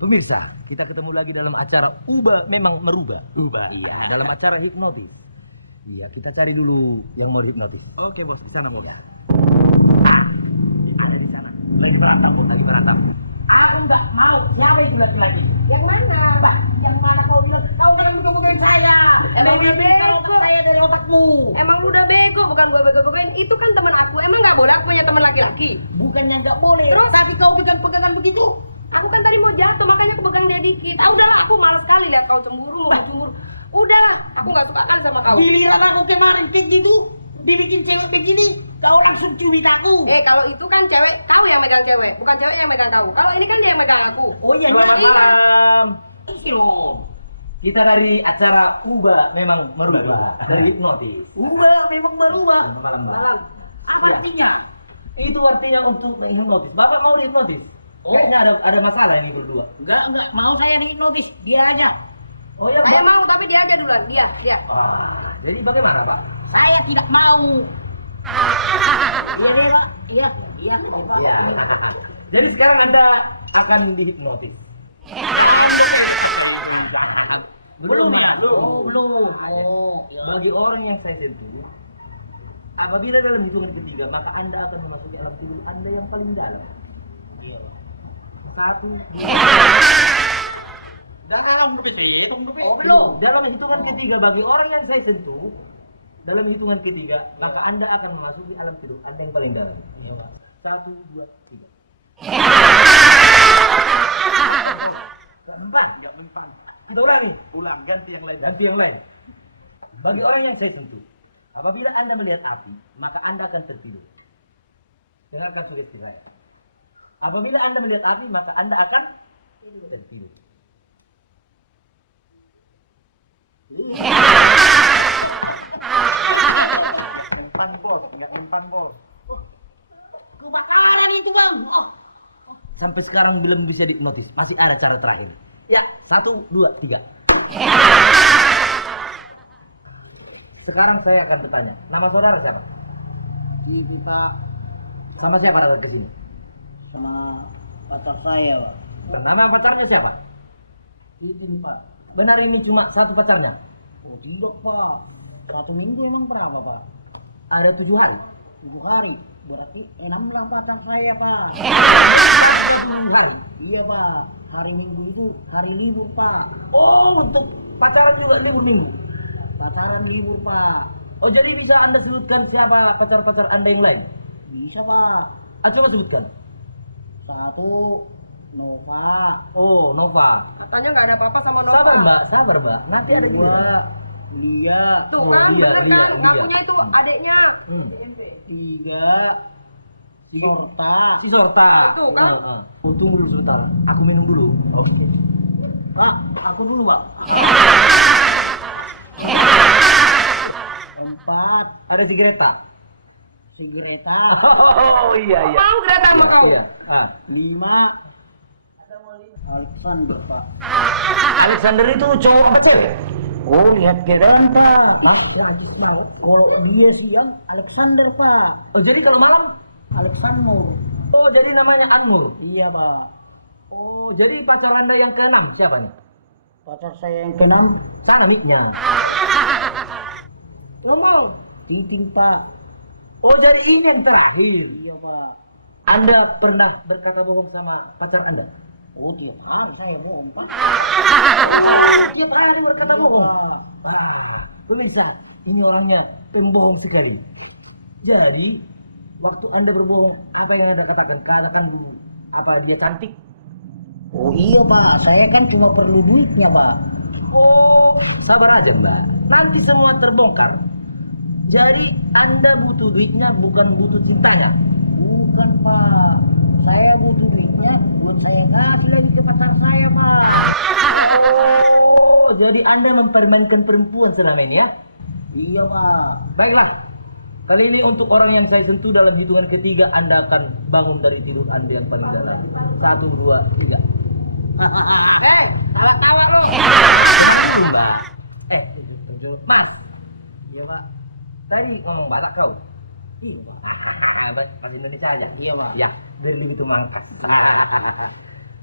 Pemirsa, kita ketemu lagi dalam acara Ubah Memang Merubah. Ubah, iya, dalam acara hipnotis. Iya, kita cari dulu yang mau hipnotis. Oke, bos, di sana, Bos. Ada di sana. Lagi berantem, Bos, lagi berantem. Aku nggak mau. Siapa itu laki-laki? Yang mana? Bah, yang mana kau bilang? Kau kan bukan saya. Emang Kau udah bilang bego. saya dari otakmu. Emang udah bego, bukan gua bego-begoin. Itu kan teman aku. Emang nggak boleh aku punya teman laki-laki? Bukannya nggak boleh. Terus? Tapi kau pegangan begitu. Aku kan tadi mau jatuh, makanya aku pegang dia dikit. Ah udahlah, aku malas sekali lihat kau cemburu, mau cemburu. Udahlah, aku nggak suka kali sama kau. Giliran aku kemarin kayak gitu, dibikin cewek begini, kau langsung cubit aku. Kalau itu kan cewek, kau yang megang cewek, bukan cewek yang megang kau. Kalau ini kan dia yang megang aku. Oh iya, Selamat iya. malam. Kita dari acara Ubah Memang Merubah dari hipnotis. Ubah memang berubah. Selamat malam, Mbak. Malam. Apa Iya. artinya? Itu artinya untuk menghipnotis. Bapak mau dihipnotis? Oh. Kayaknya ada masalah ini berdua. Enggak. Mau saya dihipnotis. Dia aja. Oh ya, Saya Mbak. mau, tapi dia aja duluan. Dia. Wah, jadi bagaimana, Pak? Saya tidak mau. Iya. Iya. Jadi sekarang Anda akan dihipnotis. Belum ya? Belum. Oh, belum. Oh, ya. Bagi orang yang saya sentuh, apabila dalam hitungan ketiga, maka Anda akan memasuki alam tidur Anda yang paling dalam. Iya. 1, 2, Dalam begitu. Oh, belum. Dalam hitungan ketiga bagi orang yang saya sentuh, dalam hitungan ketiga, maka Anda akan memasuki alam tidur Anda yang paling dalam. 1, 2, 3. Keempat. Kita ulangi. Ulang, ganti yang lain. Ganti yang lain. Bagi orang yang saya sentuh, apabila Anda melihat api, maka Anda akan tertidur. Dengarkan sulit saya. Apabila Anda melihat api, maka Anda akan tertidur. Empan bos. Kebakaran itu bang. Oh. Sampai sekarang belum bisa dihipnotis. Masih ada cara terakhir. Ya, 1, 2, 3. Sekarang saya akan bertanya. Nama saudara siapa? Ini kita Sama siapa datang ke sini? sama pacar saya pak. Dan nama pacarnya siapa? Ini pak. Benar ini cuma satu pacarnya? Oh tidak pak. 1 minggu emang berapa pak? Ada 7 hari. 7 hari. Berarti 6 bulan pacar saya pak. Ada 9 hari. Iya pak. Hari minggu itu hari libur pak. Oh, untuk pacaran juga libur minggu. Pacaran libur pak. Oh, jadi bisa Anda sebutkan siapa pacar-pacar Anda yang lain? Bisa pak. Coba sebutkan. 1 Nova. Oh, Nova. Katanya nggak ada apa-apa sama Nova. Sabar, Mbak. Sabar, Mbak. Nanti ada juga. 2 Lia. Tuh Oh, kan iya, bener iya, kan, iya. ngakunya itu adiknya. 3 Sorta. Si Sorta. Itu kan. Oh, tunggu dulu sebentar. Aku minum dulu. Oke. Pak, aku dulu pak. 4 Ada si Greta. si Greta. Oh, iya, iya. Mau Greta sama kau? Iya. 5 Alexander pak. Alexander itu cowok apa cewek? Oh lihat keren pak. Kalau dia siang Alexander pak. Oh, jadi kalau malam? Alexander. Oh, jadi namanya Anur. Iya pak. Oh, jadi pacar Anda yang ke-6 siapa nih? Pacar saya yang ke-6 Sama hitnya. Ngomong. Titing pak. Oh, jadi ini yang terakhir. Iya pak. Anda pernah berkata bohong sama pacar Anda? Oh tiap hari saya bohong pak. Tiap hari berkata bohong. Pak. Pemirsa, ini orangnya pembohong sekali. Jadi, waktu Anda berbohong, apa yang Anda katakan? Katakan dulu, apa dia cantik? Oh iya pak, saya kan cuma perlu duitnya pak. Oh, sabar aja Mbak. Nanti semua terbongkar. Jadi, Anda butuh duitnya, bukan butuh cintanya. Bukan pak. Saya butuh duitnya buat saya kasih lagi ke pacar saya pak. Oh, jadi Anda mempermainkan perempuan selama ini ya? Iya pak. Baiklah. Kali ini untuk orang yang saya sentuh dalam hitungan ketiga, Anda akan bangun dari tidur Anda yang paling dalam. 1, 2, 3. Tawa-tawa lo. Mas. Iya pak. Tadi ngomong Batak kau? Iya pak. Bahasa Indonesia aja? Iya pak. Ya, biar lebih itu mangkat.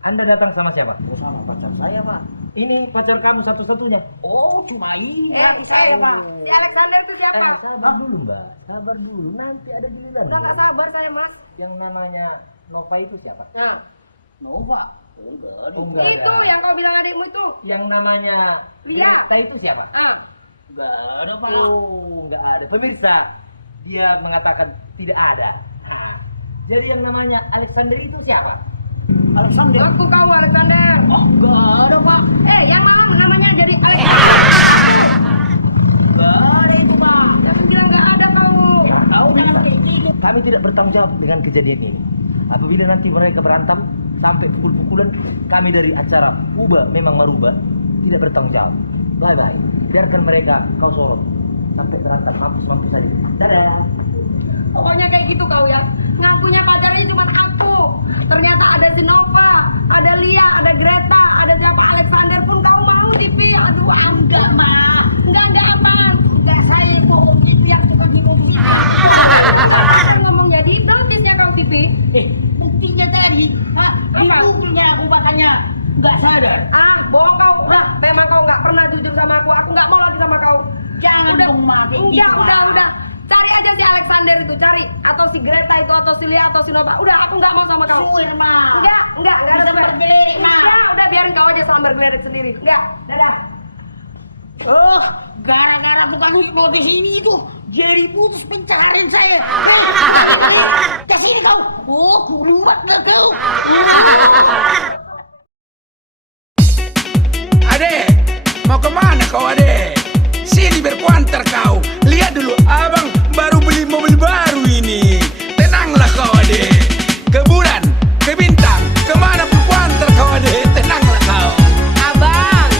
Anda datang sama siapa? Sama pacar saya, Pak. Ini pacar kamu satu-satunya. Oh, cuma ini Aku saya Pak. Si Alexander itu siapa? Sabar dulu mbak, sabar dulu. Nanti ada giliran. Udah nggak sabar saya Mas. Yang namanya Nova itu siapa? Nah, Nova. Enggak, Oh, enggak itu ada. yang kau bilang adikmu itu. Yang namanya Lia. Greta itu siapa? Ah, enggak ada, Pak. Oh, nggak ada. Pemirsa, dia mengatakan tidak ada. Nah, jadi yang namanya Alexander itu siapa? Alexander. aku kau Alexander. Oh, enggak ada, Pak. Yang namanya jadi Alexander. Enggak ada itu, Pak. Jangan bilang nggak ada kau. Tahu jangan kayak gitu. Kami tidak bertanggung jawab dengan kejadian ini. Apabila nanti mereka berantem sampai pukul-pukulan, kami dari acara Ubah Memang Merubah tidak bertanggung jawab. Bye bye. Biarkan mereka kau sorot sampai berantem mampus saja. Dadah. Pokoknya kayak gitu kau ya. Ngakunya pacarnya cuma aku. Ternyata ada si Nova, ada Lia, ada Greta, ada siapa Alexander pun kau mau TV. Aduh, Enggak, Ma. enggak apaan. Enggak, saya bohong itu yang suka ngomong. Ngomongnya di notisnya kau TV. Buktinya tadi, Apa? dipukulnya aku makanya enggak sadar. Bohong kau. Udah, memang kau nggak pernah jujur sama aku. Aku nggak mau lagi sama kau. Jangan Udah, dong, Ma, kayak enggak, gitu, Ma. udah. Cari aja si Alexander itu, cari. Atau si Greta itu, atau si Lia, atau si Nova. Udah, aku nggak mau sama kau. Suir, Ma. Enggak ada Bisa swear. bergeledek, Ma. Udah biarin kau aja selambar geledek sendiri. Enggak, dadah. Oh, gara-gara tukang hipnotis ini itu jadi putus pencarian saya. Kesini kau. Oh, kurumat dah kau. Adek, mau kemana kau adek? Sini berkuantar kau. Lihat dulu abang baru beli mobil baru ini. Tenanglah kau adek. Ke bulan, ke bintang, kemana pun kuantar kau adek. Tenanglah kau. Abang,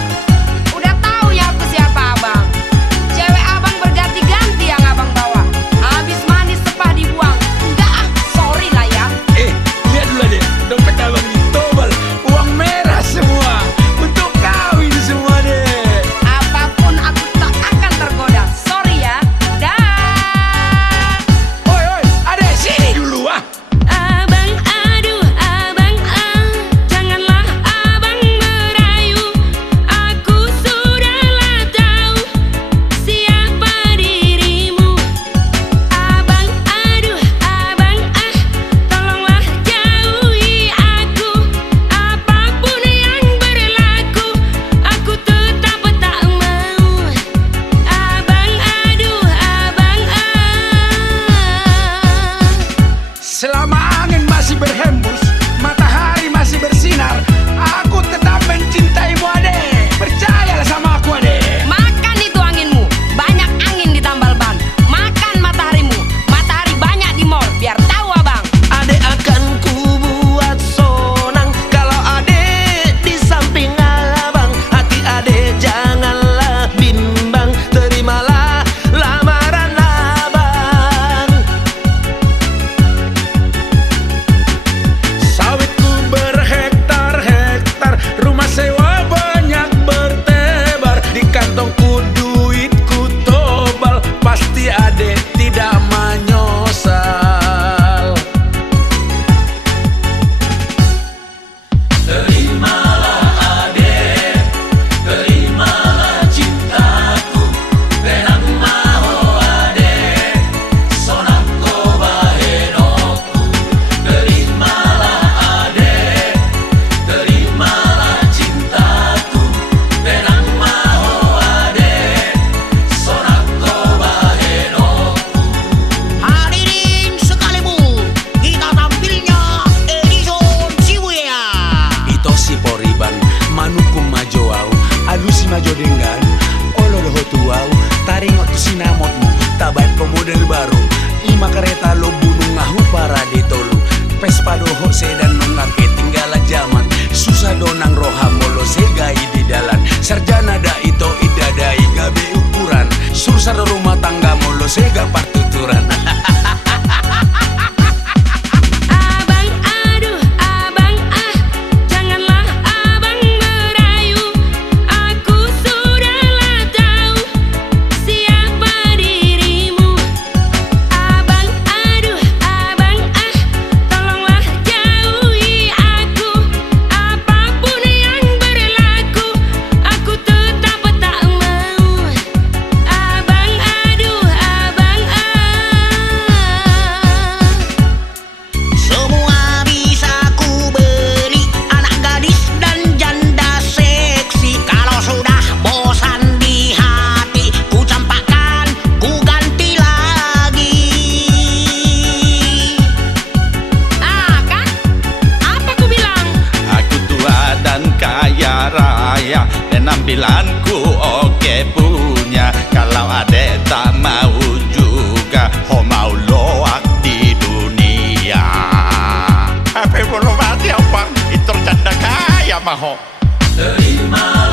udah tahu ya aku siapa abang. Cewek abang berganti-ganti yang abang bawa. Habis mandi sepah dibuang. Enggak sorry lah ya. Lihat dulu adek. Dompet abang ditobel. Uang merah semua. Untuk kau ini semua adek. Apapun aku tak akan tergoda. Sorry ya. Dah. Oi, adek sini dulu ah. Abang, aduh abang, janganlah abang merayu. Aku sudahlah tahu siapa dirimu. Abang, aduh abang, tolonglah jauhi aku. Apapun yang berlaku, aku tetap tak mau. Abang, aduh abang, Selama angin masih berhembus, matahari masih bersinar, aku tetap mencintaimu adek. Percayalah sama aku adek. Makan itu anginmu, banyak angin di tambal ban. Makan mataharimu, matahari banyak di mall. Biar tahu abang. Adek akan ku buat sonang kalau adek di samping abang. Hati adek janganlah bimbang, terimalah lamaran abang. Sawitku berhektar-hektar, rumah sewa banyak bertebar. Di kantongku duitku tobal, pasti adek tidak menyesal. Terimalah adek, terimalah cintaku. Tenang maho adek, sonang ko bahenoku. Terimalah adek, terimalah cintaku. Tenang maho adek, sonang ko bahenoku. Hadirin sekalian, kita tampilnya Edison Shibuya. Ito si Poriban, manukum majo au, alusi majo dengan olo doho tuau, taringot tu sinamotmu, tabat pemodel baru, ima kereta lo bunung ngahu para ditolu, Vespa doho sedan nongake tinggalan zaman, susah donang roha molo segai di dalan, sarjana da ito idadai gabe ukuran, susah rumah tangga molo sega partuturan. Abang, aduh abang, janganlah abang merayu. Aku sudahlah tahu siapa dirimu. Abang, aduh abang, tolonglah jauhi raya. Penampilanku oke punya. Kalau adek tak mau juga, ho mau loak di dunia. Tapi belum mati apa? Itu janda kaya mah ho. Terima